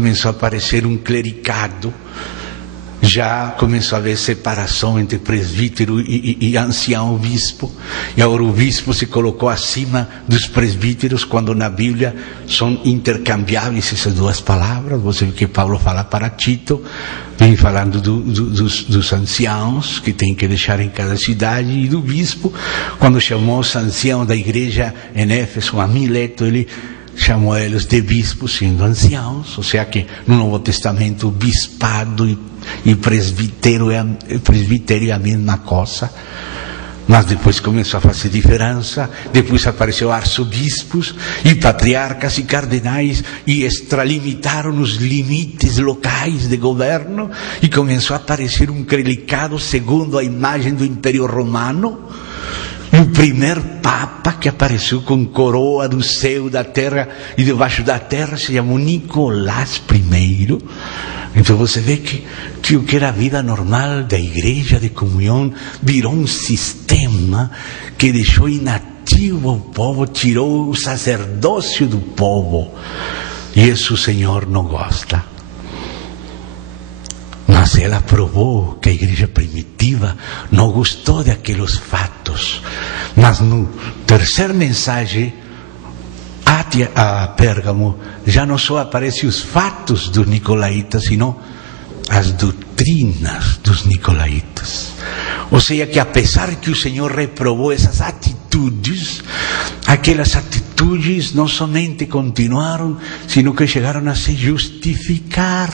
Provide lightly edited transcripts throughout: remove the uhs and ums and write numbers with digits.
começou a aparecer um clericado, já começou a haver separação entre presbítero e ancião bispo, e agora o bispo se colocou acima dos presbíteros, quando na Bíblia são intercambiáveis essas duas palavras. Você vê que Paulo fala para Tito, vem falando dos anciãos que tem que deixar em cada cidade, e do bispo, quando chamou os anciãos da igreja em Éfeso a Mileto, ele chamou eles de bispos, sendo anciãos. Ou seja que no Novo Testamento bispado e presbítero é a mesma coisa, mas depois começou a fazer diferença. Depois apareceu arcebispos e patriarcas e cardenais, e extralimitaram os limites locais de governo, e começou a aparecer um clericado segundo a imagem do Império Romano. E o primeiro Papa que apareceu com coroa do céu, da terra e debaixo da terra se chamou Nicolás I. Então você vê que o que era a vida normal da igreja de comunhão virou um sistema que deixou inativo o povo, tirou o sacerdócio do povo. E isso o Senhor não gosta. Mas ela provou que a igreja primitiva não gostou daqueles fatos. Mas no terceiro mensagem a Pérgamo, já não só aparecem os fatos dos nicolaítas, sino as doutrinas dos nicolaítas. Ou seja, que apesar que o Senhor reprovou essas atitudes, aquelas atitudes não somente continuaram, sino que chegaram a se justificar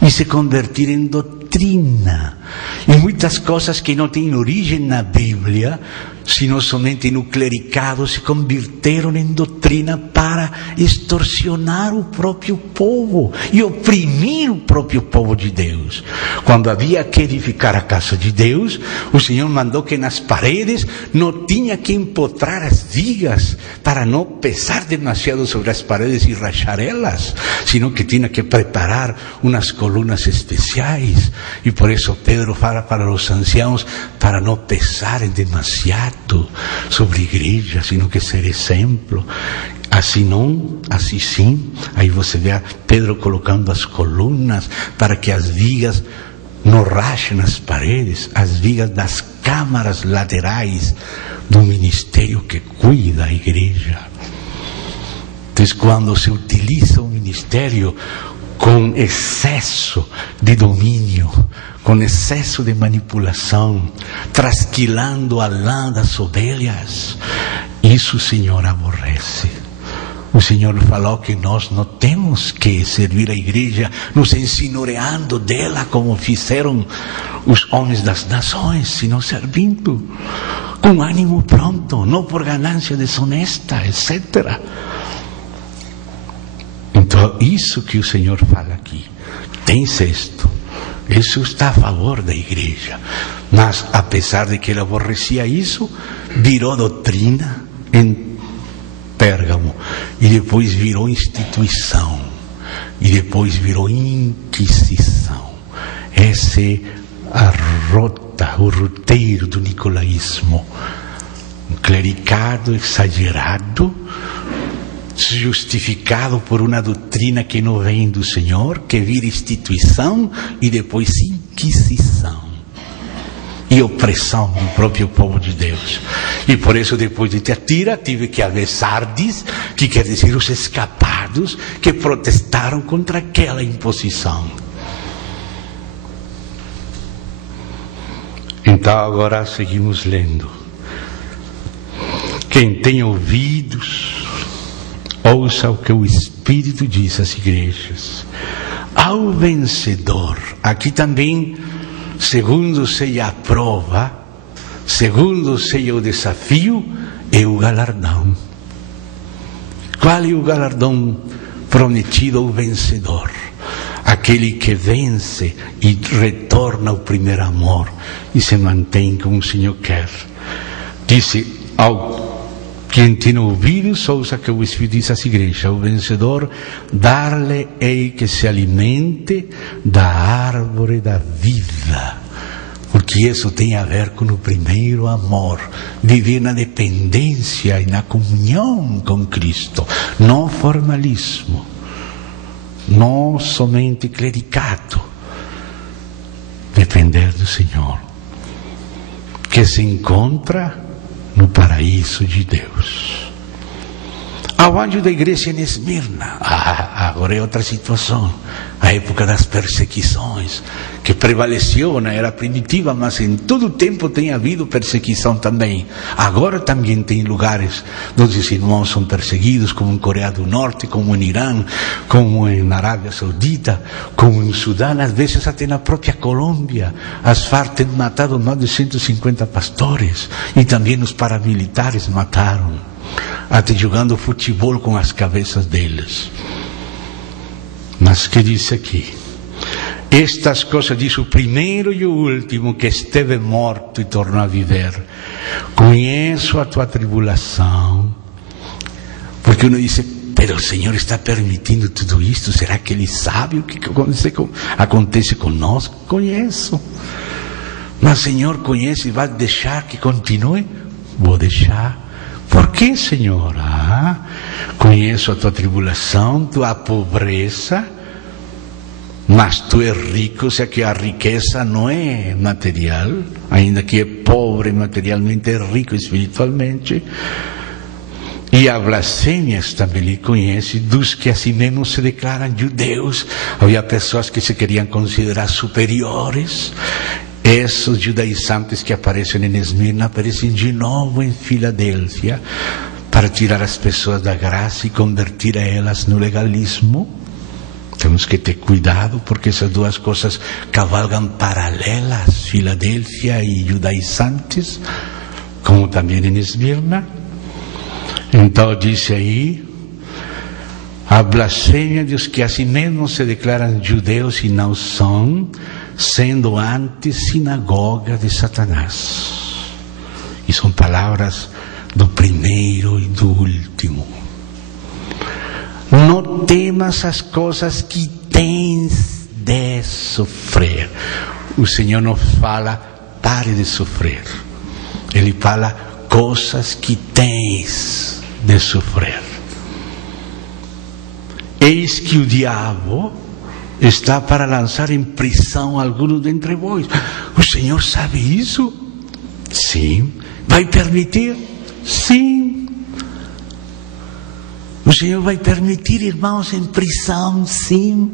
e se convertir em doutrina. E muitas coisas que não têm origem na Bíblia, sino somente no clericado, se converteram em doutrina para extorsionar o próprio povo e oprimir o próprio povo de Deus. Quando havia que edificar a casa de Deus, o Senhor mandou que nas paredes não tinha que empotrar as vigas para não pesar demasiado sobre as paredes e rachar elas, sino que tinha que preparar umas colunas especiais. E por isso Pedro fala para os anciãos para não pesarem demasiado sobre a igreja, sino que ser exemplo. Assim não, assim sim. Aí você vê a Pedro colocando as colunas para que as vigas não rachem as paredes, as vigas das câmaras laterais do ministério que cuida a igreja. Então, quando se utiliza o ministério com excesso de domínio, com excesso de manipulação, trasquilando a lã das ovelhas, isso o Senhor aborrece. O Senhor falou que nós não temos que servir a igreja nos ensenhoreando dela, como fizeram os homens das nações, sino servindo com ânimo pronto, não por ganância desonesta, etc. Então, isso que o Senhor fala aqui, tem sexto, isso está a favor da igreja. Mas, apesar de que ele aborrecia isso, virou doutrina em Pérgamo, e depois virou instituição, e depois virou inquisição. Essa é a rota, o roteiro do nicolaísmo. Um clericado exagerado, justificado por uma doutrina que não vem do Senhor, que vira instituição e depois inquisição e opressão do próprio povo de Deus. E por isso, depois de Tiatira, tive que haver Sardes, que quer dizer os escapados, que protestaram contra aquela imposição. Então agora seguimos lendo. Quem tem ouvidos, ouça o que o Espírito diz às igrejas. Ao vencedor, aqui também, segundo seja a prova, segundo seja o desafio, é o galardão. Qual é o galardão prometido ao vencedor? Aquele que vence e retorna ao primeiro amor e se mantém como o Senhor quer. Disse ao quem tem ouvidos, ouça que o Espírito diz às igrejas. O vencedor, dar-lhe-ei que se alimente da árvore da vida. Porque isso tem a ver com o primeiro amor. Viver na dependência e na comunhão com Cristo. Não formalismo. não somente clericado. Depender do Senhor, que se encontra no paraíso de Deus. Ao anjo da igreja em Esmirna, agora é outra situação, a época das perseguições, que prevaleceu na era primitiva, mas em todo o tempo tem havido perseguição também. Agora também tem lugares onde os irmãos são perseguidos, como em Coreia do Norte, como em Irã, como em Arábia Saudita, como em Sudão, às vezes até na própria Colômbia. As Farc têm matado mais de 150 pastores, e também os paramilitares mataram, até jogando futebol com as cabeças deles. Mas que diz aqui? Estas coisas, diz o primeiro e o último, que esteve morto e tornou a viver. Conheço a tua tribulação. Porque uno diz, pero o Senhor está permitindo tudo isto? Será que Ele sabe o que acontece conosco? Conheço. Mas o Senhor conhece e vai deixar que continue? Vou deixar. Por que, Senhor? Conheço a tua tribulação, tua pobreza, mas tu és rico, ou seja que a riqueza não é material, ainda que é pobre materialmente, é rico espiritualmente. E a blasfêmias também lhe conhece, dos que assim mesmo se declaram judeus. Havia pessoas que se queriam considerar superiores. Esses judaizantes que aparecem em Esmirna aparecem de novo em Filadélfia para tirar as pessoas da graça e convertir a elas no legalismo. Temos que ter cuidado, porque essas duas coisas cavalgam paralelas, Filadélfia e judaizantes, como também em Esmirna. Então diz aí, a blasfêmia dos que assim mesmo se declaram judeus e não são, sendo antes sinagoga de Satanás. E são palavras do primeiro e do último. Não temas as coisas que tens de sofrer. O Senhor não fala, pare de sofrer. Ele fala, coisas que tens de sofrer. Eis que o diabo está para lançar em prisão alguns dentre vós. O Senhor sabe isso? Sim. Vai permitir? Sim. O Senhor vai permitir irmãos em prisão? Sim.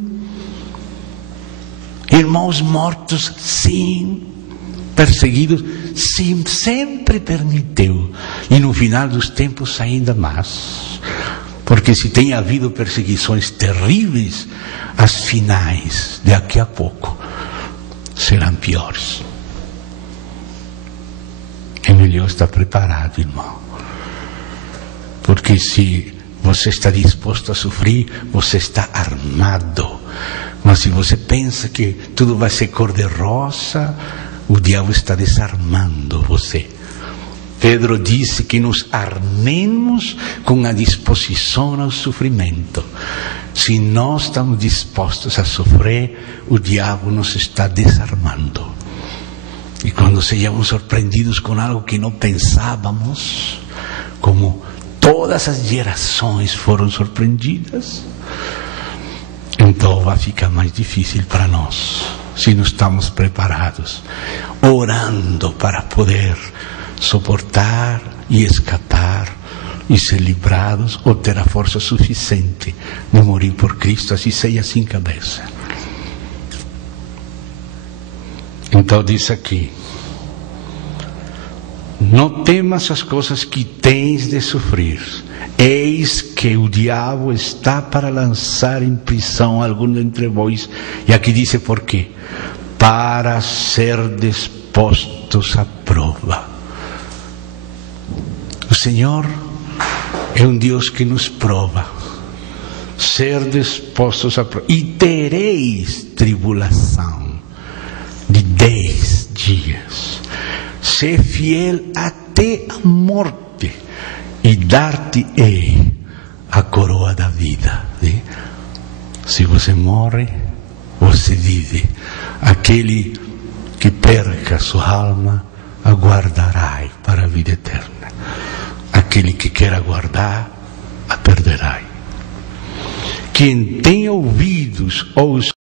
Irmãos mortos? Sim. Perseguidos? Sim. Sempre permitiu. E no final dos tempos ainda mais. Porque se tem havido perseguições terríveis, as finais, daqui a pouco, serão piores. É melhor estar preparado, irmão. Porque se você está disposto a sofrer, você está armado. Mas se você pensa que tudo vai ser cor-de-rosa, o diabo está desarmando você. Pedro disse que nos armemos com a disposição ao sofrimento. Se nós estamos dispostos a sofrer, o diabo nos está desarmando. E quando sejamos surpreendidos com algo que não pensávamos, como todas as gerações foram surpreendidas, então vai ficar mais difícil para nós, se não estamos preparados, orando para poder suportar e escapar e ser livrados, ou ter a força suficiente de morrer por Cristo, assim seja sem cabeça. Então diz aqui, não temas as coisas que tens de sofrer, eis que o diabo está para lançar em prisão alguns entre vós, e aqui diz por quê? Para ser postos à prova. O Senhor é um Deus que nos prova. Ser dispostos a prova. E tereis tribulação de 10 dias. Ser fiel até a morte, e dar-te-ei a coroa da vida. Se você morre, você vive. Aquele que perca sua alma, aguardará para a vida eterna. Aquele que quer aguardar, a perderá. Quem tem ouvido ouvidos ou os